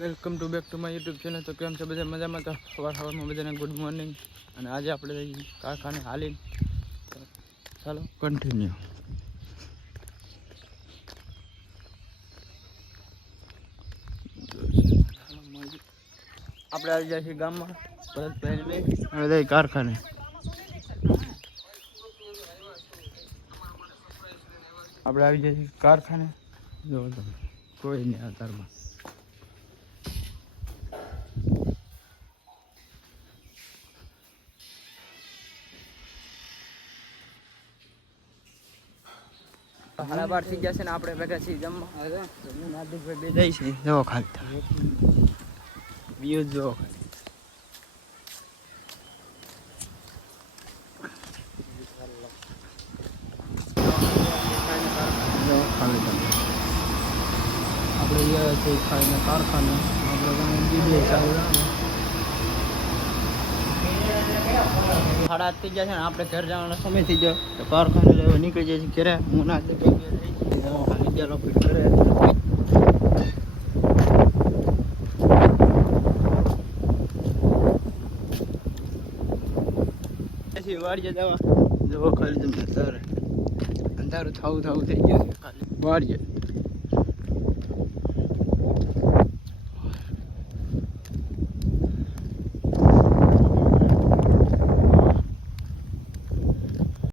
Welcome to back to my YouTube channel. તો કેમ છે બધા મજામાં? તો સવારમાં બધાને ગુડ મોર્નિંગ. અને આજે આપણે કારખાને હાલી ચાલો કન્ટિન્યુ. આપણે આવી જાય છીએ ગામમાં ભરતભાઈ કારખાને. આપણે આવી જાય છીએ કારખાને. જો તમે કોઈ નહીં આધારમાં. હાડા બાર થઈ જશે ને આપણે ભેગા છીએ જમવા. હું નાદિકભાઈ બે જાય છે. જવો ખાલી વ્યૂ જો આપણે ગયા છે ખાઈને કારખાને. આપણે સાડા 8 થઈ ગયા છે ને આપણે ઘર જવાનો સમય થઈ ગયો. તો કારખાને લેવા નીકળી જાય છે ઘરે. હું ના દવા ફિટ કરે. વાડીએ જવા જો ખાલી તમને અંધારું થવું થઈ ગયું છે ખાલી વાડીએ.